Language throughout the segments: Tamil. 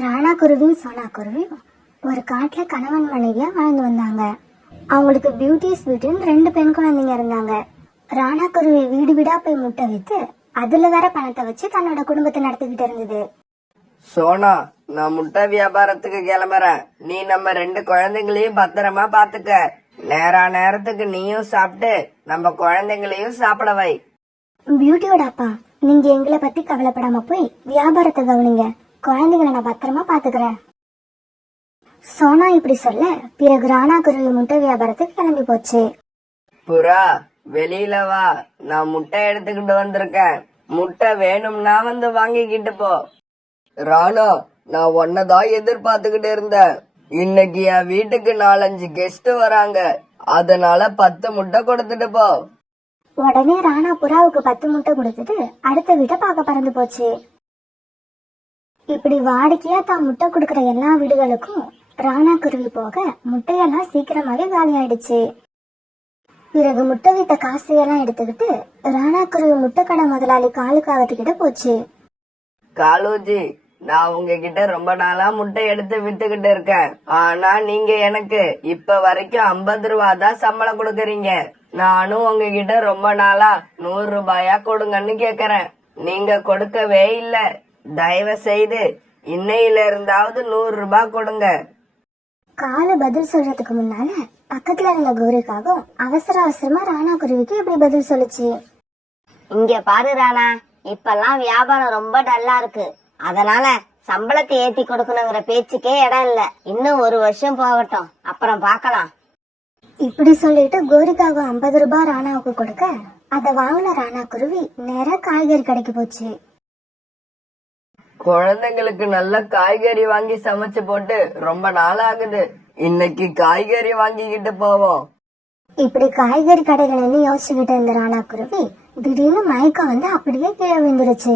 ராணா குருவியும் சோனா குருவியும் ஒரு காட்டுல கணவன் மனைவியா வாழ்ந்து வந்தாங்க. அவங்களுக்கு பியூட்டி ஸ்வீட்னு 2 பெண் குழந்தைங்க இருந்தாங்க. ராணா குருவி வீடு வீடா போய் முட்டை வித்து அதுல வர பணத்தை வச்சு தன்னோட குடும்பத்தை நடத்திக்கிட்டு இருந்தது. சோனா, நான் முட்டை வியாபாரத்துக்கு கிளம்புறேன். நீ நம்ம 2 குழந்தைங்களையும் பத்திரமா பாத்துக்க. நேரத்துக்கு நீயும் சாப்பிட்டு நம்ம குழந்தைங்களையும் சாப்பிட வை. பியூட்டியோட அப்பா, நீங்க எங்களை பத்தி கவலைப்படாம போய் வியாபாரத்தை கவனிங்க. குழந்தைங்களை நான் பத்திரமா பாத்துக்கிறேன். சோனா இப்படி சொல்ல பிறகு ராணா குருவி முட்டை வியாபாரத்துக்கு கிளம்பி போச்சு. புறா, வெளியில வா. நான் முட்டை எடுத்துக்கிட்டு வந்திருக்கேன். முட்டை வேணும்னா வந்து வாங்கிக்கிட்டு போ. ராணா, நான் உன்னதான் எதிர்பார்த்துக்கிட்டு இருந்தேன். இன்னைக்கு என் வீட்டுக்கு 4-5 கெஸ்ட் வராங்க. அதனால 10 முட்டை கொடுத்துட்டு போ. உடனே ராணா புறாவுக்கு 10 முட்டை கொடுத்துட்டு அடுத்த வீட்டை பார்க்க பறந்து போச்சு. இப்படி வாடிக்கையா தான் முட்டை கொடுக்கற எல்லா வீடுகளுக்கும் ராணா குருவி போக முட்டையெல்லாம் சீக்கிரமாவே காலி ஆயிடுச்சு. பிறகு முட்டை வித்த காசையெல்லாம் எடுத்துக்கிட்டு ராணா குருவி முட்டை கடை முதலாளி காலுக்காகத்துக்கிட்ட போச்சு. காலூஜி, நான் உங்ககிட்ட ரொம்ப நாளா முட்டை எடுத்து வித்துக்கிட்டு இருக்கேன். ஆனா நீங்க எனக்கு இப்ப வரைக்கும் 50 ரூபா தான் சம்பளம் கொடுக்கறீங்க. நானும் உங்ககிட்ட ரொம்ப நாளா 100 ரூபாயா கொடுங்கன்னு கேக்குறேன். நீங்க கொடுக்கவே இல்ல. தயவு செய்து இன்னையில இருந்தாவது 100 ரூபாய் கொடுங்க. காலு பதில் சொல்றதுக்கு முன்னால பக்கத்துல இருந்த கோரிக்காகவும் அவசரமா ராணா குருவிக்கு இப்படி பதில் சொல்லுச்சு. இங்க பாரு ராணா, இப்பெல்லாம் வியாபாரம் ரொம்ப டல்லா இருக்கு. அதனால சம்பளத்தை ஏத்தி கொடுக்கணுங்கிற பேச்சுக்கே இடம் இல்ல. இன்னும் 1 வருஷம் போகட்டும், அப்புறம் பாக்கலாம். இப்படி சொல்லிட்டு கோரிக்காகவும் 50 ரூபாய் ராணாவுக்கு கொடுக்க அதை வாங்கின ராணா குருவி நேரா காய்கறி கடைக்கு போச்சு. குழந்தைங்களுக்கு நல்ல காய்கறி வாங்கி சமைச்சு போட்டு ரொம்ப நாள் ஆகுது. இன்னைக்கு காய்கறி வாங்கிக்கிட்டு போவோம். இப்படி காய்கறி கடைகள் யோசிச்சுக்கிட்டு இருந்த ராணா குருவி திடீர்னு மயக்கம் வந்து அப்படியே கீழே விழுந்துருச்சு.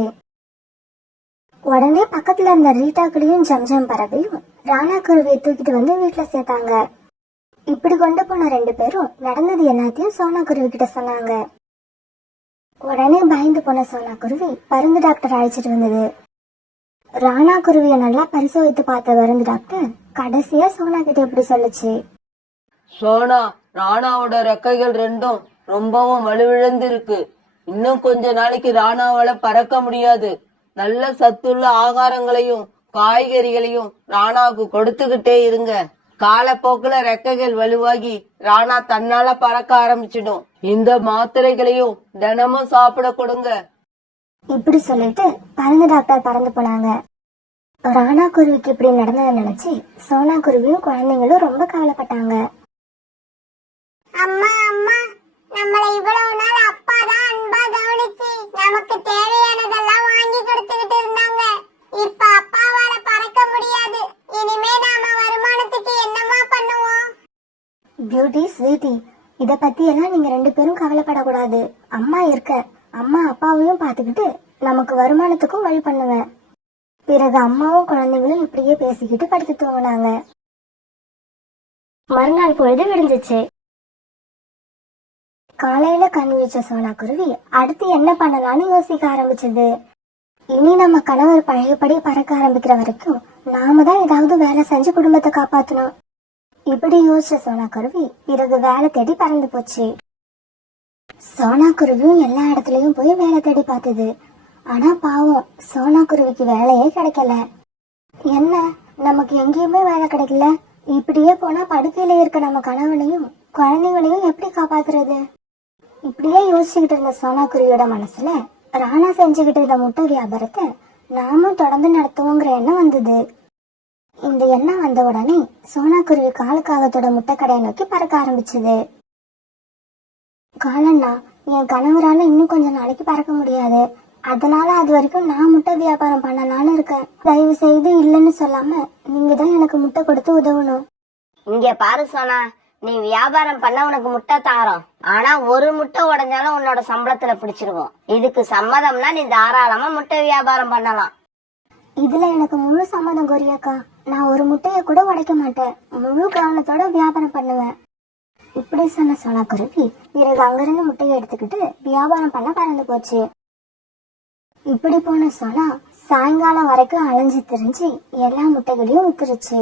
உடனே பக்கத்துல இருந்த ரீட்டாக்குடியும் ஜம்ஜம் பறவையும் ராணா குருவியை தூக்கிட்டு வந்து வீட்டுல சேர்த்தாங்க. இப்படி கொண்டு போன 2 பேரும் நடந்தது எல்லாத்தையும் சோனா குருவி கிட்ட சொன்னாங்க. உடனே பயந்து போன சோனா குருவி பருந்து டாக்டர் அழைச்சிட்டு வந்தது. ராணா குருவிய நல்லா பரிசோதித்து பார்த்த மருந்து டாக்டர் கடைசியா சோனா கிட்ட இப்படி சொல்லுச்சு. சோனா, ராணாவோட ரெக்கைகள் 2ம் ரொம்பவும் வலுவிழந்து இருக்கு. இன்னும் கொஞ்ச நாளைக்கு ராணாவால பறக்க முடியாது. நல்ல சத்துள்ள ஆகாரங்களையும் காய்கறிகளையும் ராணாவுக்கு கொடுத்துக்கிட்டே இருங்க. காலப்போக்குல ரெக்கைகள் வலுவாகி ராணா தன்னால பறக்க ஆரம்பிச்சிடும். இந்த மாத்திரைகளையும் தினமும் சாப்பிட கொடுங்க. இப்படி சொல்லிட்டு பருந்து டாக்டர் பறந்து போனாங்க. ராணா குருவிக்கு இப்படி நடந்ததை நினைச்சு சோனா குருவியும் குழந்தைங்களும் ரொம்ப கவலைப்பட்டாங்க. அம்மா அம்மா, நம்மளை இவ்வளவு நாள் அப்பா தான் அன்பா கவனிச்சு நமக்கு தேவையானதெல்லாம் வாங்கி கொடுத்துக்கிட்டு இருந்தாங்க. இப்ப அப்பாவால பறக்க முடியாது. இனிமே நாம வருமானத்துக்கு என்னமா பண்ணுவோம்? பியூட்டி ஸ்வீட்டி, இத பத்தி எல்லாம் நீங்க 2 பேரும் கவலைப்படக்கூடாது. அம்மா இருக்க. அம்மா அப்பாவையும் பாத்துக்கிட்டு நமக்கு வருமானத்துக்கும் வழி பண்ணுவேன். பிறகு அம்மாவும் குழந்தைங்களும் இப்படியே பேசிக்கிட்டு படுத்து தூங்கினாங்க. மறுநாள் பொழுது விடிஞ்சிச்சு. காலையில கண் வீச்ச சோனா குருவி அடுத்து என்ன பண்ணலாம்னு யோசிக்க ஆரம்பிச்சது. இனி நம்ம கணவர் பழையபடி பறக்க ஆரம்பிக்கிற வரைக்கும் நாம தான் ஏதாவது வேலை செஞ்சு குடும்பத்தை காப்பாத்தணும். இப்படி யோசிச்ச சோனா குருவி பிறகு வேலை தேடி பறந்து போச்சு. சோனா குருவியும் எல்லா இடத்துலயும் போய் வேலை தேடி பார்த்தது. ஆனா பாவம், சோனா குருவிக்கு வேலையே கிடைக்கல. என்ன, நமக்கு எங்கேயுமே வேலை கிடைக்கல. இப்படியே போனா படுக்கையில இருக்க நம்ம கணவனையும் குழந்தைங்களையும் எப்படி காப்பாத்துறது? இப்படியே யோசிச்சுக்கிட்டு இருந்த சோனா குருவியோட மனசுல ராணா செஞ்சுக்கிட்டு இருந்த முட்டை வியாபாரத்தை நாமும் தொடர்ந்து நடத்துவோங்கிற எண்ணம் வந்தது. இந்த எண்ணம் வந்த உடனே சோனா குருவி காலுக்காகத்தோட முட்டை கடையை நோக்கி பறக்க ஆரம்பிச்சது. காலண்ணா, என் கணவரால இன்னும் கொஞ்ச நாளைக்கு பறக்க முடியாது. அதனால அது வரைக்கும் நான் முட்டை வியாபாரம் பண்ணலான்னு இருக்கேன். தயவு செய்து இல்லைன்னு சொல்லாம நீங்க தான் எனக்கு முட்டை கொடுத்து உதவணும். இங்க பாரு சோனா, நீ வியாபாரம் பண்ண உனக்கு முட்டை தாரோம். ஆனா 1 முட்டை உடைஞ்சாலும் உன்னோட சம்பளத்துல பிடிச்சிருவோம். இதுக்கு சம்மதம்னா நீ தாராளமா முட்டை வியாபாரம் பண்ணலாம். இதுல எனக்கு முழு சம்மதம் கோரியாக்கா. நான் 1 முட்டைய கூட உடைக்க மாட்டேன். முழு கவனத்தோட வியாபாரம் பண்ணுவேன். இப்படி சொன்ன சோனா குருவி பிறகு அங்கிருந்து முட்டையை எடுத்துக்கிட்டு வியாபாரம் பண்ண பறந்து போச்சு. இப்படி போன சோனா சாயங்காலம் வரைக்கும் அலைஞ்சு திரிஞ்சு எல்லா முட்டைகளையும் வித்துருச்சு.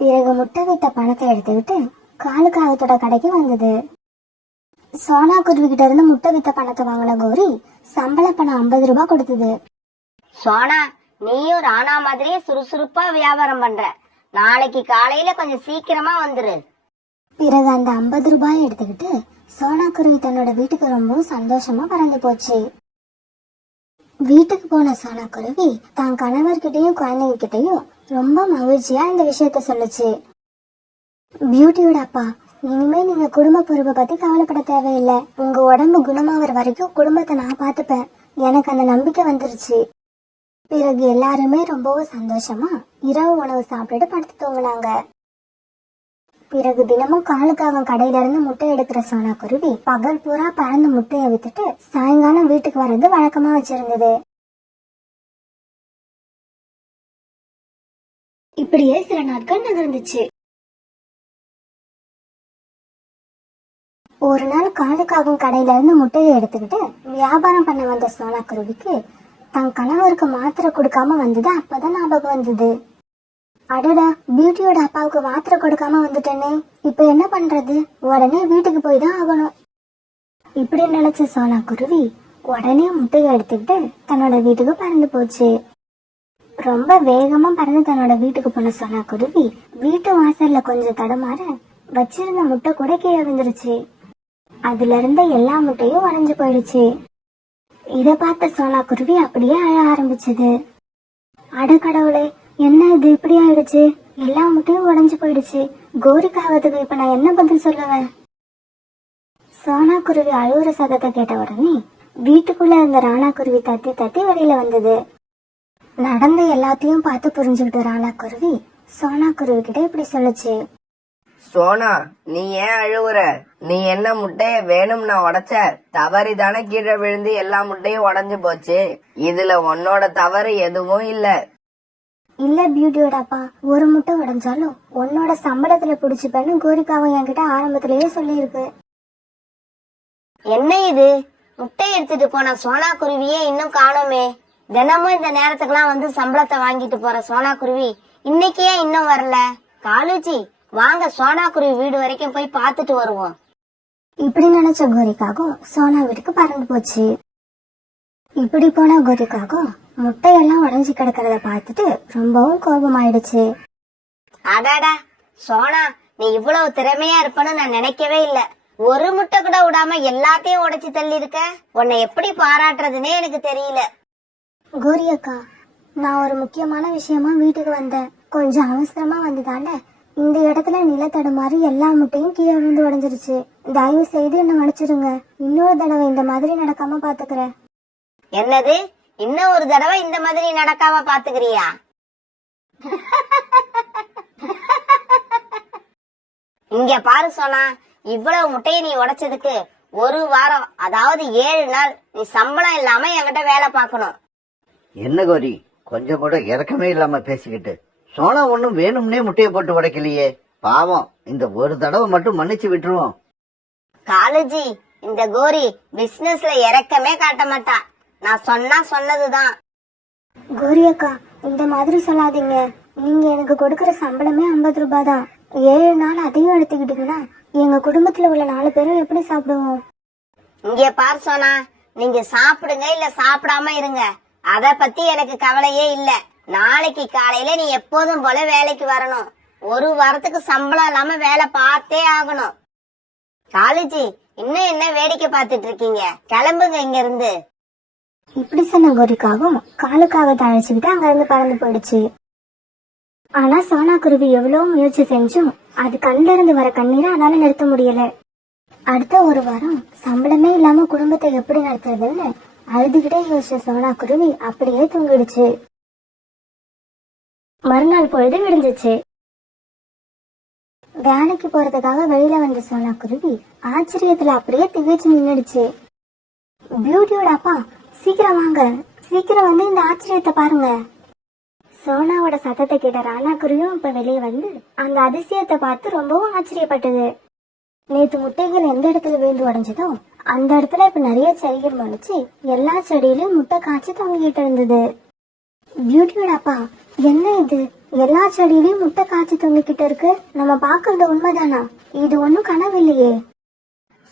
பிறகு முட்டை வித்த பணத்தை எடுத்துக்கிட்டு காலுக்காகத்தோட கடைக்கு வந்தது. சோனா குருவி கிட்ட இருந்து முட்டை வித்த பணத்தை வாங்கின கோரி சம்பள பணம் 50 ரூபாய் கொடுத்தது. சோனா, நீயும் ராணா மாதிரியே சுறுசுறுப்பா வியாபாரம் பண்ற. நாளைக்கு காலையில கொஞ்சம் சீக்கிரமா வந்துரு. பிறகு அந்த 50 ரூபாயை எடுத்துக்கிட்டு சோனா குருவி தன்னோட வீட்டுக்கு ரொம்ப சந்தோஷமா பறந்து போச்சு. வீட்டுக்கு போன சோனா குருவி தான் கணவர்கிட்டயும் குழந்தைங்க கிட்டயும் ரொம்ப மகிழ்ச்சியா இந்த விஷயத்த சொல்லுச்சு. பியூட்டியோட அப்பா, இனிமே நீங்க குடும்ப பொறுப்பை பத்தி கவலைப்பட தேவையில்லை. உங்க உடம்பு குணமாகற வரைக்கும் குடும்பத்தை நான் பாத்துப்பேன். எனக்கு அந்த நம்பிக்கை வந்துருச்சு. பிறகு எல்லாருமே ரொம்பவும் சந்தோஷமா இரவு உணவு சாப்பிட்டுட்டு படுத்து தூங்கினாங்க. பிறகு தினமும் காலுக்காக கடையில இருந்து முட்டை எடுக்கிற சோனா குருவி பகல் பூரா பறந்து முட்டையை வித்துட்டு சாயங்காலம் வீட்டுக்கு வர்றது வழக்கமா வச்சிருந்தது. இப்படியே சில நாட்கள் நகர்ந்துச்சு. ஒரு நாள் காலுக்காகவும் கடையில இருந்து முட்டையை எடுத்துக்கிட்டு வியாபாரம் பண்ண வந்த சோனா குருவிக்கு தன் கணவருக்கு மாத்திரை கொடுக்காம வந்தது அப்பதான் ஞாபகம் வந்தது. அடடா, பியூட்டியோட அப்பாவுக்கு மாத்திரை கொடுக்காம வந்துட்டேனே, இப்ப என்ன பண்றது? உடனே வீட்டுக்கு போய் தான் ஆகணும். இப்படி நினைச்ச சோனா குருவி உடனே முட்டையை எடுத்துக்கிட்டு தன்னோட வீட்டுக்கு பறந்து போச்சு. ரொம்ப வேகமா பறந்து தன்னோட வீட்டுக்கு போன சோனா குருவி வீட்டு வாசல்ல கொஞ்சம் தடமாற வச்சிருந்த முட்டை கூட கீழே விழுந்துருச்சு. அதுல இருந்த எல்லா முட்டையும் உடைஞ்சு போயிடுச்சு. இத பார்த்த சோனா குருவி அப்படியே அழ ஆரம்பிச்சது. அட கடவுளே, என்ன இது இப்படி ஆயிடுச்சு? எல்லா முட்டையும் உடைஞ்சு போயிடுச்சு. கோரிக்காகத்துக்கு இப்ப நான் என்ன பதில் சொல்லுவேன்? சோனா குருவி அழுகுற சத்தத்தை கேட்ட உடனே வீட்டுக்குள்ள இருந்த ராணா குருவி தத்தி தத்தி வெளியில வந்தது. நடந்த எல்லாத்தையும் பார்த்து புரிஞ்சுக்கிட்டு ராணா குருவி சோனா குருவி கிட்ட இப்படி சொல்லுச்சு. சோனா, நீ ஏன் அழுவுற? நீ என்ன முட்டைய வேணும்னா உடைச்ச? தவறிதானே கீழே விழுந்து எல்லா முட்டையும் உடைஞ்சு போச்சு. இதுல உன்னோட தவறு எதுவும் இல்ல. இல்ல பியூட்டியோட அப்பா, ஒரு முட்டை உடைஞ்சாலும் உன்னோட சம்பளத்துல புடிச்சுப்பேன்னு கோரிக்காவும் என்கிட்ட ஆரம்பத்திலேயே சொல்லியிருக்கு. என்ன இது? முட்டை எடுத்துட்டு போன சோனா குருவியே இன்னும் காணோமே. தினமும் இந்த நேரத்துக்குலாம் வந்து சம்பளத்தை வாங்கிட்டு போற சோனா குருவி இன்னைக்கு ஏன் இன்னும் வரல? காலுஜி, வாங்க சோனா குருவி வீடு வரைக்கும் போய் பார்த்துட்டு வருவோம். இப்படி நினைச்ச கோரிக்காகும் சோனா வீட்டுக்கு பறந்து போச்சு. இப்படி போன கோரிக்காகும் முட்டையெல்லாம் உடைஞ்சு கிடக்கிறத பார்த்துட்டு ரொம்பவும் கோபமாயிடுச்சு. அடாடா சோனா, நீ இவ்வளவு திறமையா இருப்பன்னு நான் நினைக்கவே இல்ல. ஒரு முட்டை கூட விடாம எல்லாத்தையும் உடைச்சு தள்ளி இருக்க. உன்னை எப்படி பாராட்டுறதுன்னே எனக்கு தெரியல. கோரி அக்கா, நான் ஒரு முக்கியமான விஷயமா வீட்டுக்கு வந்தேன். கொஞ்சம் அவசரமா வந்ததால இந்த இடத்துல நிலத்தடுமாறி எல்லா முட்டையும் கீழே விழுந்து உடைஞ்சிருச்சு. தயவு செய்து என்ன மன்னிச்சிருங்க. இன்னொரு தடவை இந்த மாதிரி நடக்காம பாத்துக்கிறேன். என்னது? இன்னும் ஒரு தடவை இந்த மாதிரி நடக்காம பாத்துக்கிறியா? இங்க பாரு சோனா, இவ்வளவு முட்டையை நீ உடைச்சதுக்கு ஒரு வாரம், அதாவது 7 நாள் நீ சம்பளம் இல்லாம என்கிட்ட வேலை பார்க்கணும். என்ன கோரி, கொஞ்சம் கூட இறக்கமே இல்லாம பேசிக்கிட்டு. சோனா ஒண்ணும் வேணும்னே முட்டையை போட்டு உடைக்கலையே. பாவம், இந்த ஒரு தடவை மட்டும் மன்னிச்சு விட்டுருவோம். காலேஜி, இந்த கோரி பிசினஸ்ல இறக்கமே காட்ட மாட்டா. நான் சொன்னா சொன்னதுதான். கோரி அக்கா, இந்த மாதிரி சொல்லாதீங்க. நீங்க எனக்கு கொடுக்கற சம்பளமே 50 ரூபாய் தான். 7 நாள் அதையும் எடுத்துக்கிட்டீங்கன்னா எங்க குடும்பத்துல உள்ள 4 பேரும் எப்படி சாப்பிடுவோம்? இங்க பார் சோனா, நீங்க சாப்பிடுங்க இல்ல சாப்பிடாம இருங்க, அத பத்தி எனக்கு கவலையே இல்ல. நாளைக்கு காலையில நீ எப்போதும் போல வேலைக்கு வரணும். ஒரு வாரத்துக்கு சம்பளம் இல்லாம வேலை பார்த்தே ஆகணும். காலேஜி, இன்னும் என்ன வேடிக்கை பார்த்துட்டு இருக்கீங்க? கிளம்புங்க இங்க இருந்து. இப்படி சொன்ன கோரிக்காகவும் காலுக்காக தழைச்சுக்கிட்டு அங்க இருந்து பறந்து போயிடுச்சு. ஆனா சோனா குருவி எவ்வளவு முயற்சி செஞ்சும் அது கண்ல இருந்து வர கண்ணீரை அதால நிறுத்த முடியல. அடுத்த ஒரு வாரம் சம்பளமே இல்லாம குடும்பத்தை எப்படி நடத்துறதுன்னு அழுதுகிட்டே யோசிச்ச சோனா குருவி அப்படியே தூங்கிடுச்சு. மறுநாள் பொழுது விடிஞ்சிச்சு. வேலைக்கு போறதுக்காக வெளியில வந்த சோனா குருவி ஆச்சரியத்துல அப்படியே திகைச்சு நின்னுடுச்சு. பியூட்டியோட அப்பா, சீக்கிரம் வாங்க, சீக்கிரம் வந்து இந்த ஆச்சரியத்தை பாருங்க. சோனாவோட சத்தத்தை கேட்ட ராணா குருவியும் இப்ப வெளியே வந்து அந்த அதிசயத்தை பார்த்து ரொம்பவும் ஆச்சரியப்பட்டது. நேத்து முட்டைகள் எந்த இடத்துல விழுந்து உடைஞ்சதோ அந்த இடத்துல இப்ப நிறைய செடிகள் முளைச்சு எல்லா செடியிலும் முட்டை காய்ச்சி தொங்கிட்டு இருந்தது. பியூட்டியோட அப்பா, என்ன இது? எல்லா செடியிலயும் முட்டை காய்ச்சி தொங்கிக்கிட்டு இருக்கு. நம்ம பாக்குறது உண்மைதானா? இது ஒண்ணும் கனவு இல்லையே.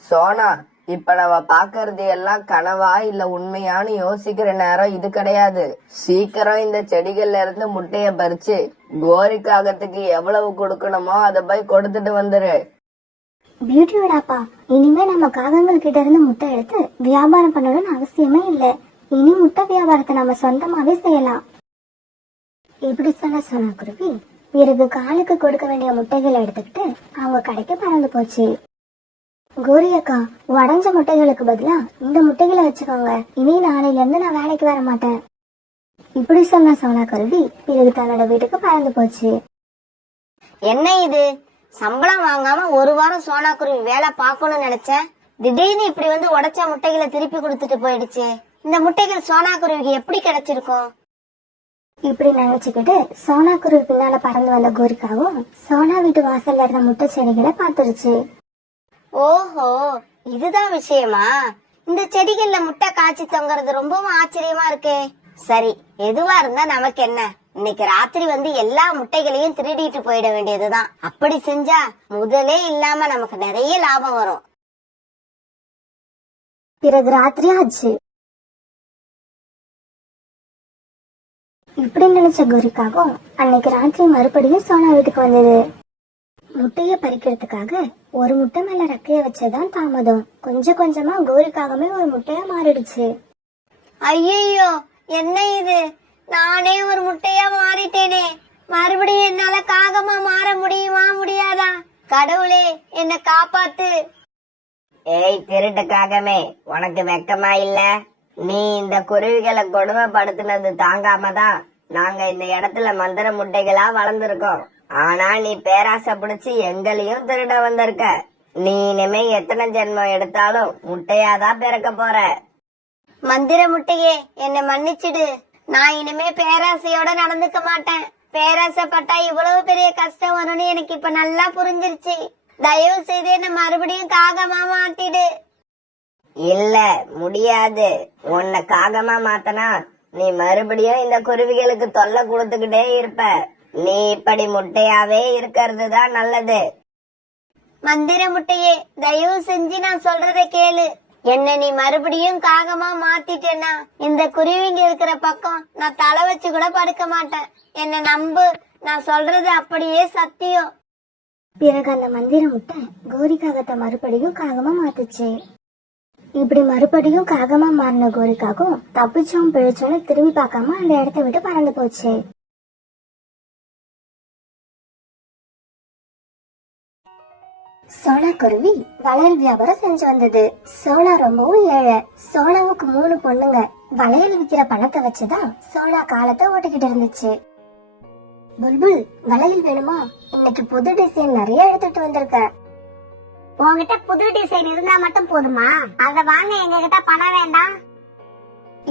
சோனா, இப்ப நம்ம பாக்குறது எல்லாம் கனவா இல்ல உண்மையான்னு யோசிக்கிற நேரம் இது கிடையாது. சீக்கிரம் இந்த செடிகள்ல இருந்து முட்டைய பறிச்சு கோரி காகத்துக்கு எவ்வளவு கொடுக்கணுமோ அதை போய் கொடுத்துட்டு வந்துரு. பியூட்டியோட அப்பா, இனிமே நம்ம காகங்கள் கிட்ட இருந்து முட்டை எடுத்து வியாபாரம் பண்ணணும்னு அவசியமே இல்ல. இனி முட்டை வியாபாரத்தை நம்ம சொந்தமாவே செய்யலாம். இப்படி சொன்ன சோனா குருவி பிறகு காலுக்கு கொடுக்க வேண்டிய முட்டைகளை எடுத்துக்கிட்டு அவங்க கடைக்கு பறந்து போச்சு. கோரி அக்கா, உடஞ்ச முட்டைகளுக்கு பதிலா இந்த முட்டைகளை வச்சுக்கோங்க. இனி நாளையில இருந்து நான் வேலைக்கு வர மாட்டேன். இப்படி சொன்ன சோனா குருவி பிறகு தன்னோட வீட்டுக்கு பறந்து போச்சு. என்ன இது? சம்பளம் வாங்காம ஒரு வாரம் சோனா குருவி வேலை பார்க்கணும்னு நினைச்சேன். திடீர்னு இப்படி வந்து உடைச்ச முட்டைகளை திருப்பி கொடுத்துட்டு போயிடுச்சு. இந்த முட்டைகள் சோனா குருவிக்கு எப்படி கிடைச்சிருக்கும்? இப்படி நினைச்சுக்கிட்டு சோனா குருவி பின்னால பறந்து வந்த கோரிக்காவும் சோனா வீட்டு வாசல்ல இருந்த முட்டை செடிகளை பார்த்துருச்சு. ஓஹோ, இதுதான் விஷயமா? இந்த செடிகள்ல முட்டை காய்ச்சி தொங்குறது ரொம்பவும் ஆச்சரியமா இருக்கே. சரி, எதுவா இருந்தா நமக்கு என்ன? இன்னைக்கு ராத்திரி வந்து எல்லா முட்டைகளையும் திருடிட்டு போயிட வேண்டியதுதான். அப்படி செஞ்சா முதலே இல்லாம நமக்கு நிறைய லாபம் வரும். பிறகு ராத்திரி ஆச்சு. இப்படி நினைச்ச கோரிக்காகவும் அன்னைக்கு ராத்திரி மறுபடியும் சோனா வீட்டுக்கு வந்தது. முட்டைய பறிக்கிறதுக்காக ஒரு முட்டை மேல ரெக்கைய வச்சதான் தாமதம். கொஞ்சம் கொஞ்சமா கோரிக்காகமே ஒரு முட்டையா மாறிடுச்சு. ஐயோ, என்ன இது? நானே ஒரு முட்டையா மாறிட்டேனே. மறுபடியும் என்னால காகமா மாற முடியுமா முடியாதா? கடவுளே, என்ன காப்பாத்து. ஏய் திருட்டு காகமே, உனக்கு வெக்கமா இல்ல? நீ இந்த குருவிகளை கொடுமைப்படுத்தினது தாங்காம தான் நாங்க இந்த இடத்துல மந்திர முட்டைகளா வளர்ந்துருக்கோம். ஆனா நீ பேராசை பிடிச்சு எங்களையும் திருட வந்திருக்க. நீ இனிமே எத்தனை ஜென்மம் எடுத்தாலும் முட்டையாதான் பிறக்க போற. மந்திர முட்டையே, என்னை மன்னிச்சிடு. நான் இனிமே பேராசையோட நடந்துக்க மாட்டேன். பேராசைப்பட்டா இவ்வளவு பெரிய கஷ்டம் வரும்னு எனக்கு இப்ப நல்லா புரிஞ்சிருச்சு. தயவு செய்து என்ன மறுபடியும் காகமா மாத்திடு. இல்ல, முடியாது. உன்னை காகமா மாத்தனா நீ மறுபடியும் இந்த குருவிகளுக்கு தொல்லை கொடுத்துக்கிட்டே இருப்ப. நீ இப்படி முட்டையாவே இருக்கிறது தான் நல்லது. மந்திர முட்டையே, தயவு செஞ்சு நான் சொல்றத கேளு. என்ன நீ மறுபடியும் காகமா மாத்திட்டேன்னா இந்த குருவிங்க இருக்கிற பக்கம் நான் தலை வச்சு கூட படுக்க மாட்டேன். என்ன நம்பு, நான் சொல்றது அப்படியே சத்தியம். பிறகு அந்த மந்திர முட்டை கோரிக்காகத்தை மறுபடியும் காகமா மாத்துச்சு. இப்படி மறுபடியும் காகமா மாறின கோரிக்காகவும் தப்பிச்சோம் பிழைச்சோன்னு திரும்பி பார்க்காம அந்த இடத்த விட்டு பறந்து போச்சு. சோனா குருவி வளையல் வியாபாரம் செஞ்சு வந்தது. சோனா ரொம்பவும் ஏழை. சோனாவுக்கு 3 பொண்ணுங்க. வளையல் விக்கிற பணத்தை வச்சுதான் சோனா காலத்தை ஓட்டிக்கிட்டு இருந்துச்சு. புல்புல், வளையல் வேணுமா? இன்னைக்கு புது டிசைன் நிறைய எடுத்துட்டு வந்திருக்க. உங்ககிட்ட புது டிசைன் இருந்தா மட்டும் போதுமா? அத வாங்க, எங்க கிட்ட பணம் வேண்டாம்.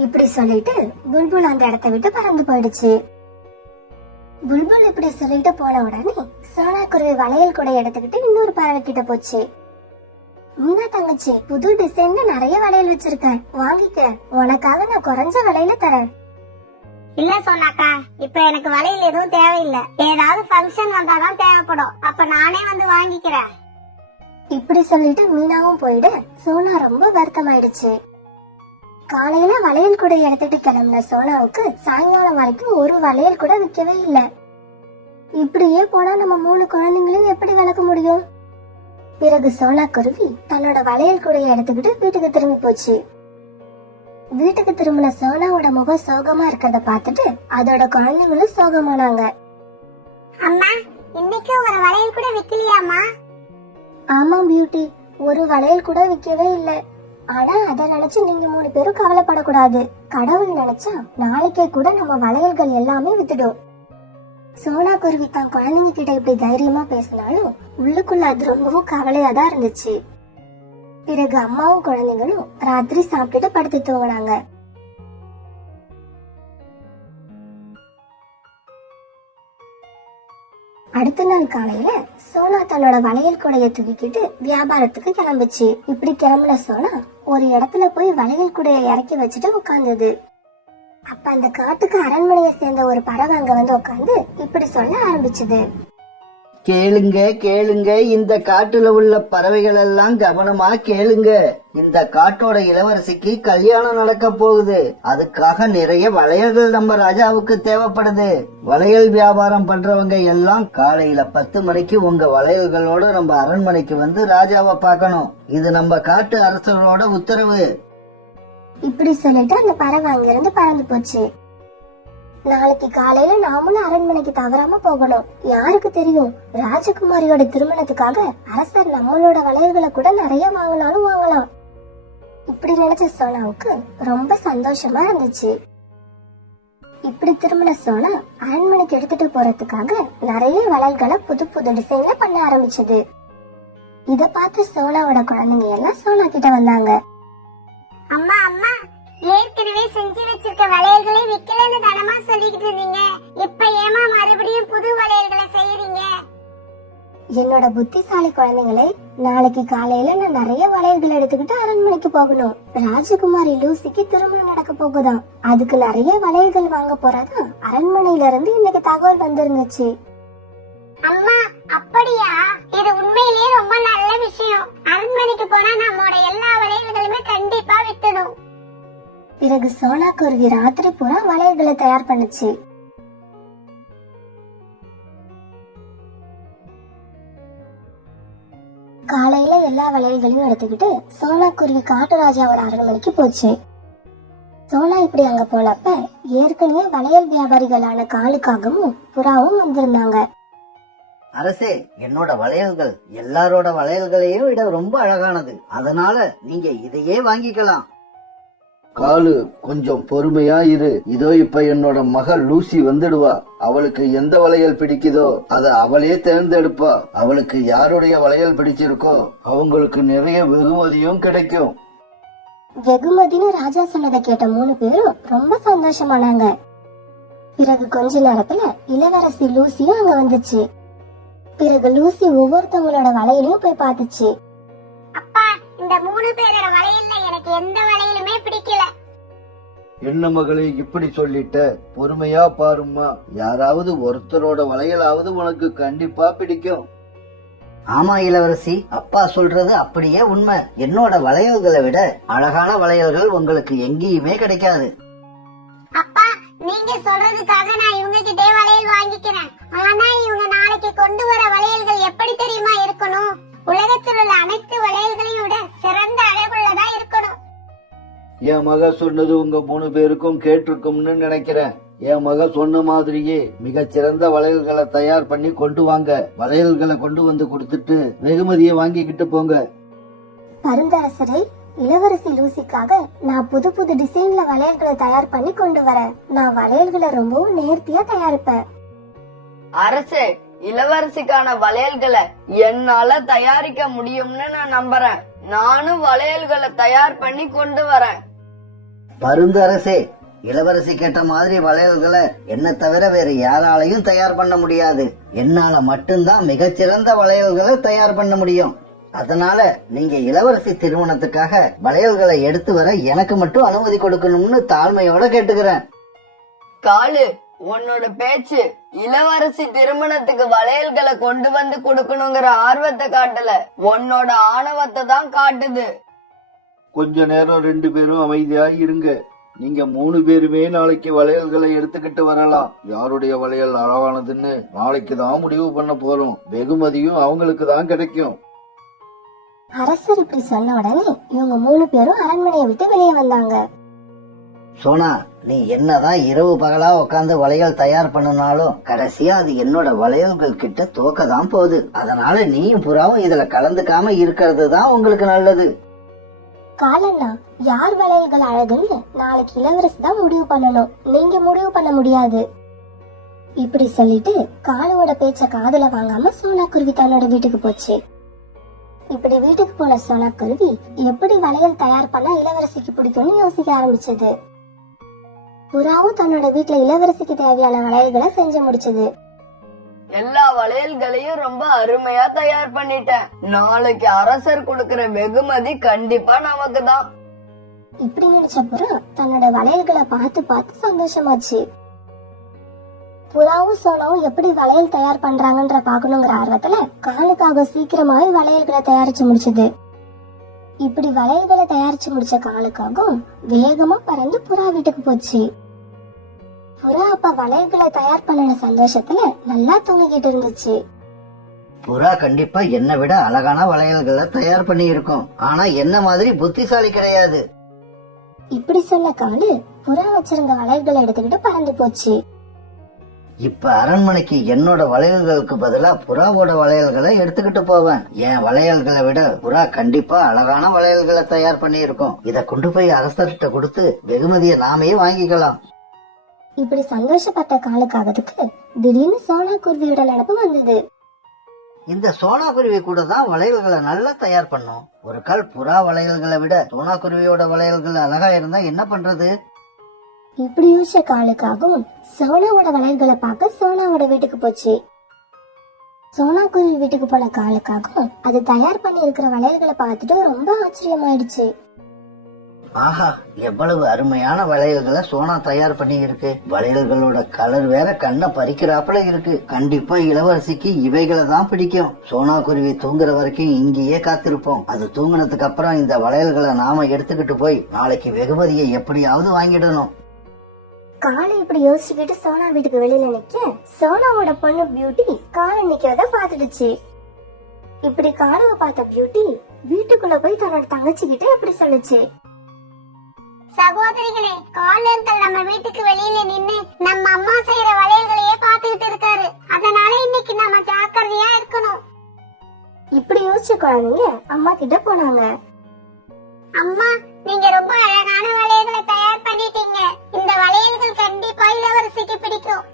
இப்படி சொல்லிட்டு புல்புல் அந்த இடத்தை விட்டு பறந்து போயிடுச்சு. புல்புல் இப்படி சொல்லிட்டு போன உடனே சோனா குருவி வளையல் கூட எடுத்துக்கிட்டு இன்னொரு பறவை கிட்ட போச்சு. முன்னா தங்கச்சி, புது டிசைன்ல நிறைய வளையல் வச்சிருக்கேன், வாங்கிக்க. உனக்காக நான் குறைஞ்ச விலையில தரேன். இல்ல சொன்னாக்கா, இப்ப எனக்கு வளையல் எதுவும் தேவையில்லை. ஏதாவது ஃபங்க்ஷன் வந்தாதான் தேவைப்படும். அப்ப நானே வந்து வாங்கிக்கிறேன். இப்படி சொல்லிட்டு மீனாவும் போயிடு. சோனா ரொம்ப வருத்தமாயிடுச்சு. காலையில வளையல் கூட எடுத்துட்டு கிளம்பின சோனாவுக்கு சாயங்காலம் வரைக்கும் ஒரு வளையல் கூட விற்கவே இல்லை. இப்படியே போனா நம்ம 3 குழந்தைங்களையும் எப்படி வளர்க்க முடியும்? பிறகு சோனா குருவி தன்னோட வளையல் கூட எடுத்துக்கிட்டு வீட்டுக்கு திரும்பி போச்சு. வீட்டுக்கு திரும்பின சோனாவோட முகம் சோகமா இருக்கிறத பார்த்துட்டு அதோட குழந்தைங்களும் சோகமானாங்க. அம்மா, இன்னைக்கு ஒரு வளையல் கூட விக்கலையாமா? ஆமா பியூட்டி, ஒரு வளையல் கூட விற்கவே இல்லை. ஆனா அதை நினைச்சு நீங்க 3 பேரும் கவலைப்படக்கூடாது. கடவுள் நினைச்சா நாளைக்கே கூட நம்ம வளையல்கள் எல்லாமே வித்துடும். சோனா குருவி தான் குழந்தைங்க கிட்ட இப்படி தைரியமா பேசினாலும் உள்ளுக்குள்ள அது ரொம்பவும் கவலையா தான் இருந்துச்சு. பிறகு அம்மாவும் குழந்தைங்களும் ராத்திரி சாப்பிட்டுட்டு படுத்து தூங்கினாங்க. அடுத்த நாள் காலையில சோனா தன்னோட வளையல் கூடைய தூக்கிக்கிட்டு வியாபாரத்துக்கு கிளம்புச்சு. இப்படி கிளம்புன சோனா ஒரு இடத்துல போய் வளையல் கூடைய இறக்கி வச்சுட்டு உட்கார்ந்தது. அப்ப அந்த காட்டுக்கு அரண்மனையை சேர்ந்த ஒரு பறவை அங்க வந்து உட்காந்து இப்படி சொல்ல ஆரம்பிச்சது. கேளுங்க கேளுங்க, இந்த காட்டுல உள்ள பறவைகள் எல்லாம் கவனமா கேளுங்க. இந்த காட்டோட இளவரசிக்கு கல்யாணம் நடக்க போகுது. அதுக்காக நிறைய வளையல்கள் நம்ம ராஜாவுக்கு தேவைப்படுது. வளையல் வியாபாரம் பண்றவங்க எல்லாம் காலையில 10 மணிக்கு உங்க வளையல்களோட நம்ம அரண்மனைக்கு வந்து ராஜாவை பார்க்கணும். இது நம்ம காட்டு அரசரோட உத்தரவு. இப்படி சொல்லிட்டு அந்த பறவை அங்கிருந்து பறந்து போச்சு. நாளைக்கு காலையில நாமளும் அரண்மனைக்கு தவறாம போகணும். யாருக்கு தெரியும், ராஜகுமாரியோட திருமணத்துக்காக அரசர் நம்மளோட வளையல்களை கூட நிறைய வாங்கினாலும் வாங்கலாம். இப்படி நினைச்ச சோனாவுக்கு ரொம்ப சந்தோஷமா இருந்துச்சு. இப்படி திருமண சோனா அரண்மனைக்கு எடுத்துட்டு போறதுக்காக நிறைய வளையல்களை புது புது டிசைன்ல பண்ண ஆரம்பிச்சது. இத பார்த்து சோனாவோட குழந்தைங்க எல்லாம் சோனா கிட்ட வந்தாங்க. அம்மா அம்மா, ஏற்கனவே செஞ்சு வச்சிருக்க வளையல்களை விக்கலன்னு தனமா சொல்லிக்கிட்டு இருந்தீங்க. இப்ப ஏமா மறுபடியும் புது வளையல்களை செய்யறீங்க? என்னோட புத்திசாலி குழந்தைங்களே, நாளைக்கு காலையில நான் நிறைய வளையல்கள் எடுத்துக்கிட்டு அரண்மனைக்கு போகணும். ராஜகுமாரி லூசிக்கு திருமணம் நடக்க போகுதாம். அதுக்கு நிறைய வளையல்கள் வாங்க போறதா அரண்மனையில இருந்து இன்னைக்கு தகவல் வந்திருந்துச்சு. அம்மா, அப்படியா? இது உண்மையிலேயே ரொம்ப நல்ல விஷயம். அரண்மனைக்கு போனா நம்மோட எல்லா வளையல்களுமே கண்டிப்பா வித்துடும். பிறகு சோனா குருவி ராத்திரி பூரா வளையல்களை தயார் பண்ணுச்சு. காலையில எல்லா வளையல்களையும் எடுத்துக்கிட்டு சோனா குருவி காட்டு ராஜாவோட அரண்மனைக்கு போச்சு. சோனா இப்படி அங்க போனப்ப ஏற்கனவே வளையல் வியாபாரிகளான காலுக்காகவும் புறாவும் வந்திருந்தாங்க. அரசே, என்னோட வளையல்கள் எல்லாரோட வளையல்களையும் விட ரொம்ப அழகானது. அதனால நீங்க இதையே வாங்கிக்கலாம். காலு, கொஞ்சம் பொறுமையா இரு. இதோ இப்ப என்னோட மகள் லூசி வந்துடுவா. அவளுக்கு எந்த வளையல் பிடிக்குதோ அதை அவளே தேர்ந்தெடுப்பா. அவளுக்கு யாருடைய வளையல் பிடிச்சிருக்கோ அவங்களுக்கு நிறைய வெகுமதியும் கிடைக்கும். வெகுமதினு ராஜா சொன்னதை கேட்ட 3 பேரும் ரொம்ப சந்தோஷமானாங்க. பிறகு கொஞ்ச நேரத்துல இளவரசி லூசியும் அங்க வந்துச்சு. பிறகு லூசி ஒவ்வொருத்தவங்களோட வளையலையும் போய் பார்த்துச்சு. அப்பா, இந்த 3 பேரோட வளையல்ல எனக்கு எந்த வளையலுமே பிடிக்கல. என்ன மகளே இப்படி சொல்லிட்ட? பொறுமையா பாரும்மா. யாராவது ஒருத்தரோட வளையலாவது உனக்கு கண்டிப்பா பிடிக்கும். ஆமா இளவரசி, அப்பா சொல்றது அப்படியே உண்மை. என்னோட வளையல்களை விட அழகான வளையல்கள் உங்களுக்கு எங்கேயுமே கிடைக்காது. அப்பா, நீங்க சொல்றதுக்காக நான் இவங்க கிட்டே வளையல் வாங்கிக்கிறேன். ஆனா இவங்க நாளைக்கு கொண்டு வர வளையல்கள் எப்படி தெரியுமா இருக்கணும்? உலகத்தில் உள்ள அனைத்து வளையல்களையும் விட சிறந்த அழகுள்ளதா இருக்கணும். என் மக சொன்னது உங்க 3 பேருக்கும் கேட்டிருக்கும்னு நினைக்கிறேன். என் மக சொன்ன மாதிரியே மிகச்சிறந்த வளையல்களை தயார் பண்ணி கொண்டு வாங்க. வளையல்களை கொண்டு வந்து கொடுத்துட்டு வெகுமதியை வாங்கிக்கிட்டு போங்க. பருந்தரசரை, இளவரசி லூசிக்காக நான் புது புது டிசைன்ல வளையல்களை தயார் பண்ணி கொண்டு வரேன். நான் வளையல்களை ரொம்பவும் நேர்த்தியா தயாரிப்பேன். அரசே, இளவரசிக்கான வளையல்களை என்னால தயாரிக்க முடியும்னு நான் நம்புறேன். நானும் வளையல்களை தயார் பண்ணி கொண்டு வரேன். பருந்து அரசே, இளவரசி கேட்ட மாதிரி வளையல்களை என்ன தவிர வேற யாராலையும் தயார் பண்ண முடியாது. என்னால மட்டும்தான் மிகச்சிறந்த வளையல்களை தயார் பண்ண முடியும். அதனால நீங்க இளவரசி திருமணத்துக்காக வளையல்களை எடுத்து வர எனக்கு மட்டும் அனுமதி கொடுக்கணும்னு தாழ்மையோட கேட்டுக்கிறேன். காலு, உன்னோட பேச்சு இளவரசி திருமணத்துக்கு வளையல்களை கொண்டு வந்து கொடுக்கணுங்கிற ஆர்வத்தை காட்டல, உன்னோட ஆணவத்தை தான் காட்டுது. கொஞ்ச நேரம் 2 பேரும் அமைதியா இருங்க. நீங்க 3 பேருமே நாளைக்கு வளையல்களை எடுத்துக்கிட்டு வரலாம். யாருடைய வளையல் அழகானதுன்னு நாளைக்கு தான் முடிவு பண்ண போறோம். வெகுமதியும் அவங்களுக்கு தான் கிடைக்கும். அரசர் இப்படி சொன்ன உடனே இவங்க 3 பேரும் அரண்மனையை விட்டு வெளியே வந்தாங்க. சோனா, நீ என்னதான் இரவு பகலா உட்காந்து வளையல் தயார் பண்ணினாலும் கடைசியா அது என்னோட வளையல்கள் கிட்ட தோக்கதான் போகுது. அதனால நீயும் புறாவும் இதுல கலந்துக்காம இருக்கிறது தான் உங்களுக்கு நல்லது. காலண்ணா, யார் வளையல்கள் அழகுன்னு நாளைக்கு இளவரசி தான் முடிவு பண்ணணும். நீங்க முடிவு பண்ண முடியாது. இப்படி சொல்லிட்டு காலுவோட பேச்ச காதுல வாங்காம சோனா குருவி தன்னோட வீட்டுக்கு போச்சு. இப்படி வீட்டுக்கு போன சோனா குருவி எப்படி வளையல் தயார் பண்ணா இளவரசிக்கு பிடிக்கும்னு யோசிக்க ஆரம்பிச்சது. புறாவும் தன்னோட வீட்டுல இளவரசிக்கு தேவையான வளையல்களை செஞ்சு முடிச்சது. எல்லா வளையல்களையும் ரொம்ப அருமையா தயார் பண்ணிட்டேன். நாளைக்கு அரசர் கொடுக்கிற வெகுமதி கண்டிப்பா நமக்கு தான். இப்படி நினைச்ச புறா தன்னோட வளையல்களை பார்த்து பார்த்து சந்தோஷமாச்சு. புறாவும் சோனாவும் எப்படி வளையல் தயார் பண்றாங்கன்ற பாக்கணுங்கிற ஆர்வத்துல காலுக்காக சீக்கிரமாவே வளையல்களை தயாரிச்சு முடிச்சது. இப்படி வளையல்களை தயாரிச்சு முடிச்ச காலுக்காகவும் வேகமா பறந்து புறா வீட்டுக்கு போச்சு. புறா அப்ப வளையல்களை தயார் பண்ணின சந்தோஷத்துல நல்லா தூங்கிக்கிட்டு இருந்துச்சு. புறா கண்டிப்பா என்னை விட அழகான வளையல்களை தயார் பண்ணி இருக்கும். ஆனா என்ன மாதிரி புத்திசாலி கிடையாது. இப்படி சொன்ன காலு புறா வச்சிருந்த வளையல்களை எடுத்துக்கிட்டு பறந்து போச்சு. இப்ப அரண்மனைக்கு என்னோட வளையல்களுக்கு பதிலா புறாவோட வளையல்களை எடுத்துக்கிட்டு போவேன். என் வளையல்களை விட புறா கண்டிப்பா அழகான வளையல்களை தயார் பண்ணி இருக்கும். இத கொண்டு போய் அரசர்கிட்ட கொடுத்து வெகுமதியை நாமே வாங்கிக்கலாம். இப்படி சந்தோஷப்பட்ட காலுக்காகத்துக்கு திடீர்னு சோனா குருவியோட நினப்பு வந்தது. இந்த சோனா குருவி கூட தான் வளையல்களை நல்லா தயார் பண்ணும். ஒரு கால் புறா வளையல்களை விட சோனா குருவியோட வளையல்கள் அழகா இருந்தா என்ன பண்றது? இப்படி யோசிச்ச காலுக்காகவும் சோனாவோட வளையல்களை பார்க்க சோனாவோட வீட்டுக்கு போச்சு. சோனா குருவி வீட்டுக்கு போன காலுக்காகவும் அது தயார் பண்ணி இருக்கிற வளையல்களை பார்த்துட்டு ரொம்ப ஆச்சரியமாயிடுச்சு. ஆஹா, எவ்வளவு அருமையான வளையல்களை சோனா தயார் பண்ணி இருக்கு. வளையல்களோட கலர் வேற கண்ணை பறிக்கிறாப்புல இருக்கு. கண்டிப்பா இளவரசிக்கு இவைகளை தான் பிடிக்கும். சோனா குருவி தூங்குற வரைக்கும் இங்கேயே காத்திருப்போம். அது தூங்குனதுக்கு அப்புறம் இந்த வளையல்களை நாம எடுத்துக்கிட்டு போய் நாளைக்கு வெகுமதியை எப்படியாவது வாங்கிடணும். காலை இப்படி யோசிச்சுக்கிட்டு சோனா வீட்டுக்கு வெளியில நிக்க சோனாவோட பொண்ணு பியூட்டி காலை நிக்கிறத பாத்துடுச்சு. இப்படி காலுவை பார்த்த பியூட்டி வீட்டுக்குள்ள போய் தன்னோட தங்கச்சி கிட்ட இப்படி சொல்லுச்சு. சகோதரிகளே, காலங்கள் நம்ம வீட்டுக்கு வெளியில நின்னு நம்ம அம்மா செய்யற வளையல்களையே பாத்துக்கிட்டு இருக்காரு. அதனால இன்னைக்கு நம்ம ஜாக்கிரதையா இருக்கணும். இப்படி யோசிச்ச குழந்தைங்க அம்மா கிட்ட போனாங்க. அம்மா, நீங்க ரொம்ப அழகான வளையல்களை தயார் பண்ணிட்டீங்க. இந்த வளையல்கள் கண்டிப்பா இளவரசிக்கு பிடிக்கும்.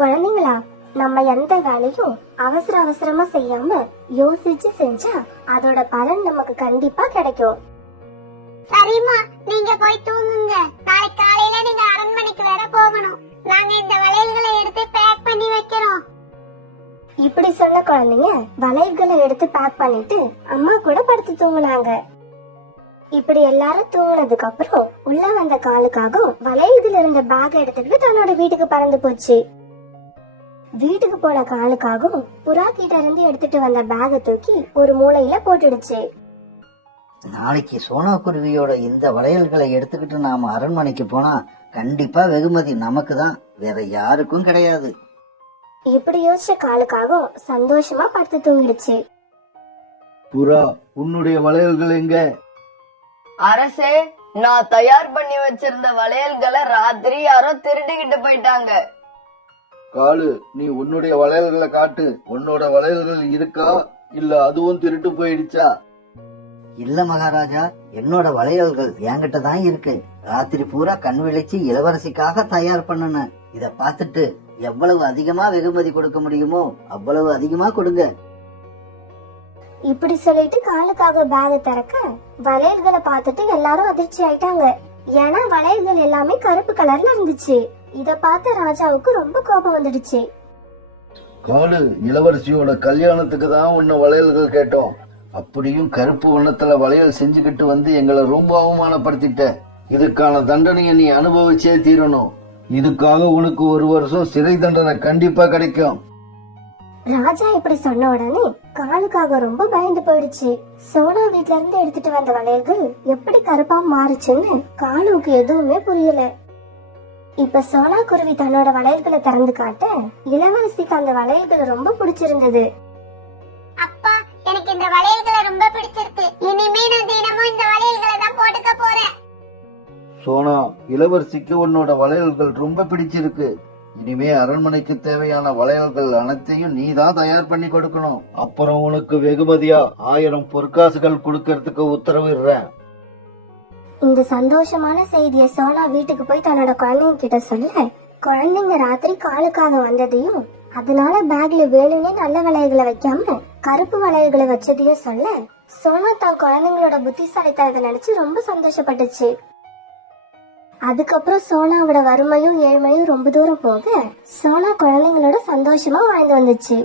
குழந்தைங்களா, நம்ம எந்த வேலையும் அவசர அவசரமா செய்யாம யோசிச்சு செஞ்சா அதோட பலன் நமக்கு கண்டிப்பா கிடைக்கும். சரிம்மா, நீங்க போய் தூங்குங்க. நாளைக்கு காலையில நீங்க அரண்மனைக்கு வேற போகணும். நாங்க இந்த வளையல்களை எடுத்து பேக் பண்ணி வைக்கிறோம். இப்படி சொன்ன குழந்தைங்க வளையல்களை எடுத்து பேக் பண்ணிட்டு அம்மா கூட படுத்து தூங்குனாங்க. இப்படி எல்லாரும் தூங்குனதுக்கு அப்புறம் உள்ள வந்த காலுக்காக வளையல்கள் இருந்த பேக் எடுத்துக்கிட்டு தன்னோட வீட்டுக்கு பறந்து போச்சு. வீட்டுக்கு போன காலுக்காகவும் புறா கிட்ட இருந்து எடுத்துட்டு வந்த பேக தூக்கி ஒரு மூலையில போட்டுடுச்சு. நாளைக்கு சோனா குருவியோட இந்த வளையல்களை எடுத்துக்கிட்டு நாம அரண்மனைக்கு போனா கண்டிப்பா வெகுமதி நமக்கு தான், வேற யாருக்கும் கிடையாது. இப்படி யோசிச்ச காலுக்காகவும் சந்தோஷமா படுத்து தூங்கிடுச்சு. புறா, உன்னுடைய வளையல்கள் எங்க? அரசே, நான் தயார் பண்ணி வச்சிருந்த வளையல்களை ராத்திரி யாரோ திருடிக்கிட்டு போயிட்டாங்க. காலு, நீ உன்னுடைய வளையல்களை காட்டு. உன்னோட வளையல்கள் இருக்கா இல்ல அதுவும் திருட்டு போயிடுச்சா? இல்ல மகாராஜா, என்னோட வளையல்கள் என்கிட்ட தான் இருக்கு. ராத்திரி பூரா கண் விழிச்சு இளவரசிக்காக தயார் பண்ணன. இத பார்த்துட்டு எவ்வளவு அதிகமா வெகுமதி கொடுக்க முடியுமோ அவ்வளவு அதிகமா கொடுங்க. இப்படி சொல்லிட்டு காலுக்காக பேக திறக்க வளையல்களை பார்த்துட்டு எல்லாரும் அதிர்ச்சி ஆயிட்டாங்க. ஏன்னா வளையல்கள் எல்லாமே கருப்பு கலர்ல இருந்துச்சு. இத பார்த்த ராஜாவுக்கு ரொம்ப கோபம் வந்துடுச்சு. காலு, இளவரசியோட கல்யாணத்துக்கு தான் உன்ன வளையல்கள் கேட்டோம். அப்படியும் கருப்பு வண்ணத்துல வளையல் செஞ்சுக்கிட்டு வந்து எங்களை ரொம்ப அவமானப்படுத்திட்ட. இதுக்கான தண்டனையை நீ அனுபவிச்சே தீரணும். இதுக்காக உனக்கு 1 வருஷம் சிறை தண்டனை கண்டிப்பா கிடைக்கும். ராஜா இப்படி சொன்ன உடனே காலுக்காக ரொம்ப பயந்து போயிடுச்சு. சோனா வீட்ல இருந்து எடுத்துட்டு வந்த வளையல்கள் எப்படி கருப்பா மாறுச்சுன்னு காலுவுக்கு எதுவுமே புரியல. இப்ப சோனா குருவி தன்னோட வளையல்களை திறந்து காட்ட இளவரசிக்கு அந்த வளையல்கள் ரொம்ப பிடிச்சிருந்தது. அப்பா, எனக்கு இந்த வளையல்களை ரொம்ப பிடிச்சிருக்கு. இனிமே நான் தினமும் இந்த வளையல்களை தான் போட்டுக்க போறேன். சோனா, இளவரசிக்கு உன்னோட வளையல்கள் ரொம்ப பிடிச்சிருக்கு. இனிமே அரண்மனைக்கு தேவையான வளையல்கள் அனைத்தையும் நீ தான் தயார் பண்ணி கொடுக்கணும். அப்புறம் உனக்கு வெகுமதியா 1000 பொற்காசுகள் கொடுக்கறதுக்கு உத்தரவிடுறேன். இந்த சந்தோஷமான செய்திய சோனா வீட்டுக்கு போய் தன்னோட குழந்தைங்க கிட்ட சொல்ல, குழந்தைங்க ராத்திரி காலுக்காக வந்ததையும் அதனால பேக்ல வேணும்னே நல்ல வளையல்களை வைக்காம கருப்பு வளையல்களை வச்சதையும் சொல்ல, சோனா தான் குழந்தைங்களோட புத்திசாலித்தனத்தை நினைச்சு ரொம்ப சந்தோஷப்பட்டுச்சு. அதுக்கப்புறம் சோனாவோட வறுமையும் ஏழ்மையும் ரொம்ப தூரம் போக சோனா குழந்தைங்களோட சந்தோஷமா வாழ்ந்து வந்துச்சு.